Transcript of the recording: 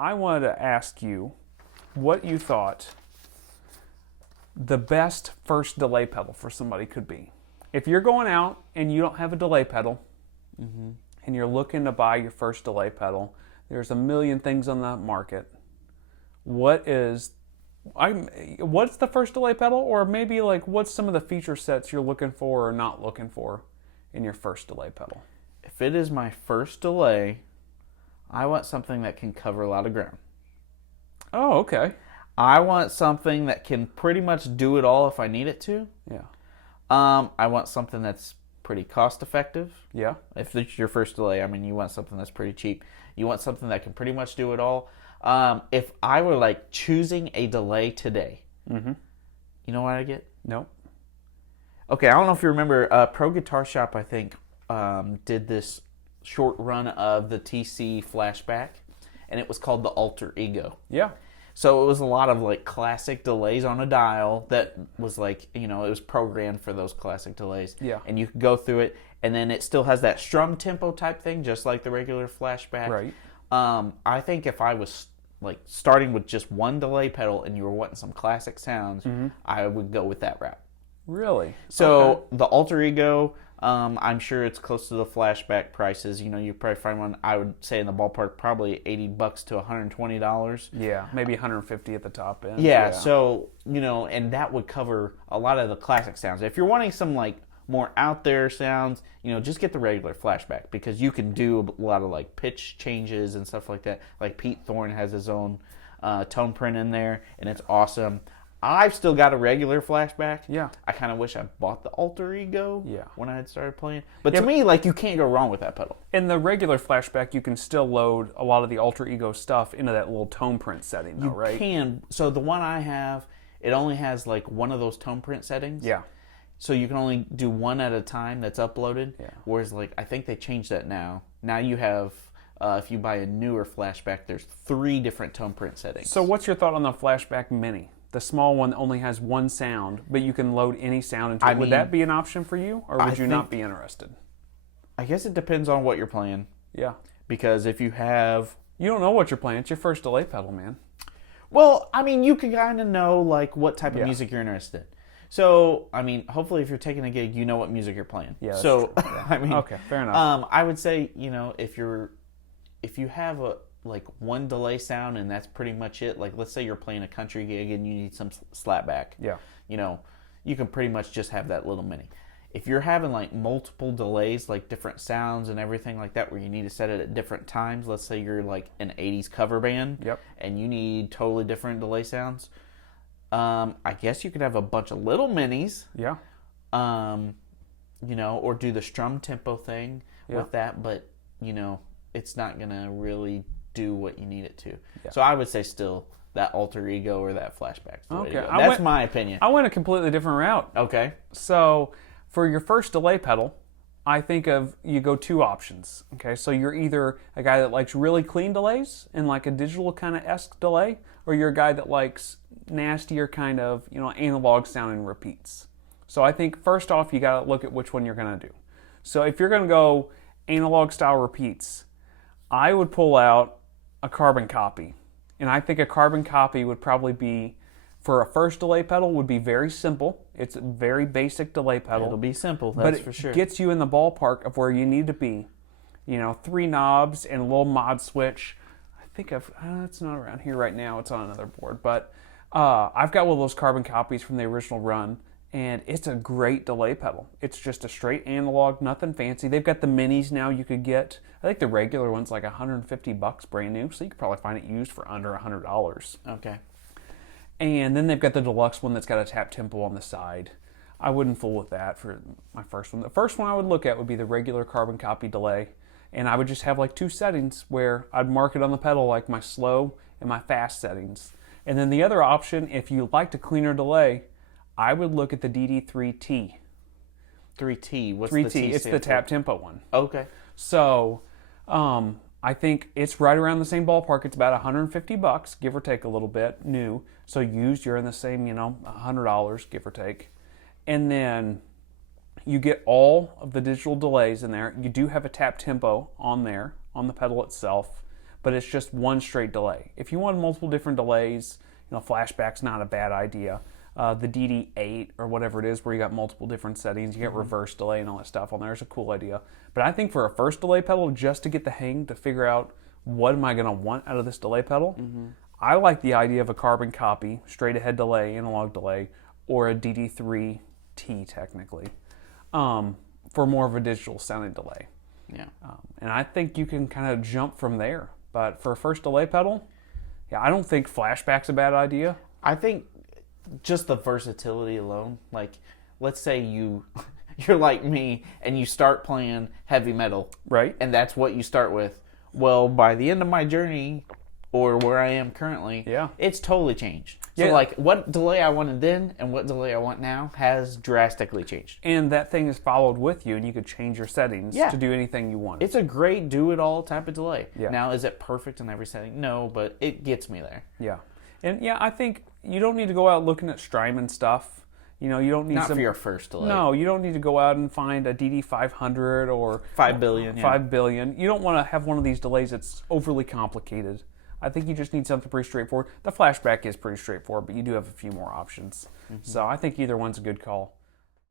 I wanted to ask you what you thought the best first delay pedal for somebody could be. If you're going out and you don't have a delay pedal and you're looking to buy your first delay pedal, there's a million things on the market. What's the first delay pedal, or maybe like what's some of the feature sets you're looking for or not looking for in your first delay pedal? If it is my first delay, I want something that can cover a lot of ground. Oh, okay. I want something that can pretty much do it all if I need it to. Yeah. I want something that's pretty cost effective. Yeah. If it's your first delay, I mean, you want something that's pretty cheap. You want something that can pretty much do it all. If I were like choosing a delay today, you know what I get? No. Okay, I don't know if you remember, Pro Guitar Shop, I think, did this short run of the TC flashback, and it was called the Alter Ego. Yeah. So it was a lot of like classic delays on a dial that was like, it was programmed for those classic delays. Yeah. And you could go through it, and then it still has that strum tempo type thing, just like the regular flashback. Right. I think if I was like starting with just one delay pedal and you were wanting some classic sounds, I would go with that route. Really? So the Alter Ego, I'm sure it's close to the flashback prices. You probably find one, I would say in the ballpark, probably $80 to $120. Yeah, maybe 150 at the top end. Yeah, so, and that would cover a lot of the classic sounds. If you're wanting some like more out there sounds, just get the regular flashback, because you can do a lot of like pitch changes and stuff like that. Like Pete Thorne has his own tone print in there, and it's awesome. I've still got a regular flashback. Yeah. I kind of wish I bought the Alter Ego when I had started playing. But Yeah, to me, like, you can't go wrong with that pedal. In the regular flashback, you can still load a lot of the Alter Ego stuff into that little tone print setting, though, right? You can. So the one I have, it only has like one of those tone print settings. Yeah. So you can only do one at a time that's uploaded. Yeah. Whereas, like, I think they changed that now. Now you have, if you buy a newer flashback, there's 3 different tone print settings. So what's your thought on the Flashback Mini? The small one that only has one sound, but you can load any sound into it. Would that be an option for you, or would you not be interested? I guess it depends on what you're playing. Yeah. Because if you have... You don't know what you're playing. It's your first delay pedal, man. Well, I mean, you can kind of know, like, what type of music you're interested in. So, I mean, hopefully if you're taking a gig, you know what music you're playing. Yeah, that's so, true. Yeah. I mean... Okay, fair enough. I would say, if you have like one delay sound and that's pretty much it, like let's say you're playing a country gig and you need some slapback. Yeah. You can pretty much just have that little mini. If you're having like multiple delays, like different sounds and everything like that, where you need to set it at different times, let's say you're like an 80s cover band and you need totally different delay sounds, I guess you could have a bunch of little minis. Yeah. Or do the strum tempo thing with that, but it's not gonna really do what you need it to. Yeah. So I would say still that Alter Ego or that flashback. Okay. That's my opinion. I went a completely different route. Okay. So for your first delay pedal, I think you go 2 options. Okay, so you're either a guy that likes really clean delays and like a digital kind of esque delay, or you're a guy that likes nastier kind of analog sounding repeats. So I think first off, you got to look at which one you're going to do. So if you're going to go analog style repeats, I would pull out a carbon copy. And I think a carbon copy would probably be, for a first delay pedal, would be very simple. It's a very basic delay pedal. It'll be simple, that's for sure. But it gets you in the ballpark of where you need to be. 3 knobs and a little mod switch. I think it's not around here right now. It's on another board. But I've got one of those carbon copies from the original run. And it's a great delay pedal. It's just a straight analog, nothing fancy. They've got the minis now you could get. I think the regular one's like $150 brand new, so you could probably find it used for under $100. Okay. And then they've got the deluxe one that's got a tap tempo on the side. I wouldn't fool with that for my first one. The first one I would look at would be the regular carbon copy delay. And I would just have like 2 settings where I'd mark it on the pedal like my slow and my fast settings. And then the other option, if you liked a cleaner delay, I would look at the DD3T. 3T? What's 3T, the T? it's the tap tempo one. Okay. So, I think it's right around the same ballpark. It's about $150, give or take a little bit, new. So used, you're in the same, $100, give or take. And then you get all of the digital delays in there. You do have a tap tempo on there, on the pedal itself. but it's just one straight delay. If you want multiple different delays, flashback's not a bad idea. The DD8 or whatever it is, where you got multiple different settings, you get reverse delay and all that stuff on there, is a cool idea. But I think for a first delay pedal, just to get the hang, to figure out what am I going to want out of this delay pedal, I like the idea of a carbon copy, straight ahead delay, analog delay, or a DD3T technically, for more of a digital sounding delay. Yeah. And I think you can kind of jump from there. But for a first delay pedal, I don't think flashback's a bad idea. I think just the versatility alone, like, let's say you're like me and you start playing heavy metal, right? And that's what you start with. Well, by the end of my journey, or where I am currently, it's totally changed. So, like, what delay I wanted then and what delay I want now has drastically changed. And that thing is followed with you, and you could change your settings to do anything you want. It's a great do-it-all type of delay. Yeah. Now, is it perfect in every setting? No, but it gets me there. Yeah. And, I think you don't need to go out looking at Strymon stuff. You don't need for your first delay. No, you don't need to go out and find a DD500 or 5 billion. 5 billion. You don't want to have one of these delays that's overly complicated. I think you just need something pretty straightforward. The flashback is pretty straightforward, but you do have a few more options. So I think either one's a good call.